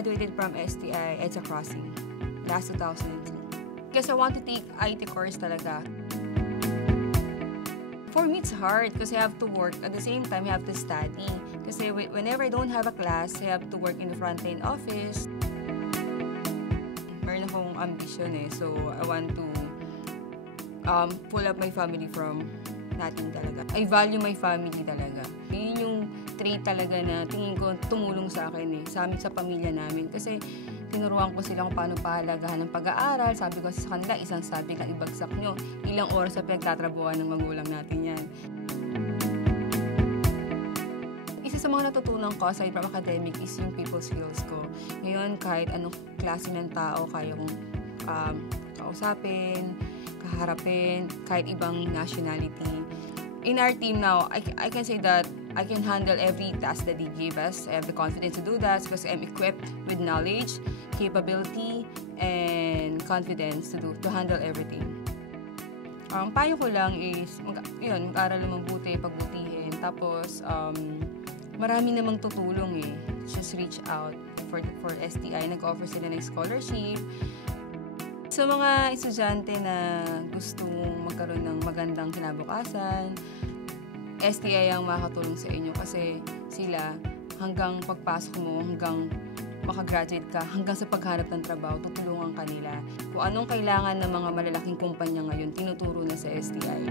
graduated from STI EDSA Crossing last 2002. Because I want to take IT course talaga. For me, it's hard because I have to work. At the same time, I have to study. Kasi whenever I don't have a class, I have to work in the frontline office. Meron akong ambition so I want to pull up my family from nothing talaga. I value my family talaga. Yun yung trait talaga na tingin ko tumulong sa akin sa amin, sa pamilya namin. Kasi tinuruan ko sila kung paano pahalagahan ng pag-aaral. Sabi ko sa kanila, isang sabi lang ibagsak nyo. Ilang oras sa pinagtatrabuhan ng magulang natin yan. Isa sa mga natutunan ko aside from academic is yung people skills ko. Ngayon, kahit anong klase ng tao kaya kong kausapin, kaharapin, kahit ibang nationality. In our team now, I can say that I can handle every task that they give us. I have the confidence to do that because I'm equipped with knowledge, capability, and confidence to handle everything. Ang payo ko lang is, mag-aral na mabuti, pagbutihin. Tapos, marami namang tutulong Just reach out for STI. Nag-offer sila ng scholarship. Sa mga estudyante na gustong magkaroon ng magandang kinabukasan, STI ang makakatulong sa inyo kasi sila hanggang pagpasok mo, hanggang makagraduate ka, hanggang sa paghanap ng trabaho, tutulungan ka nila. Kung anong kailangan ng mga malalaking kumpanya ngayon, tinuturo na sa STI.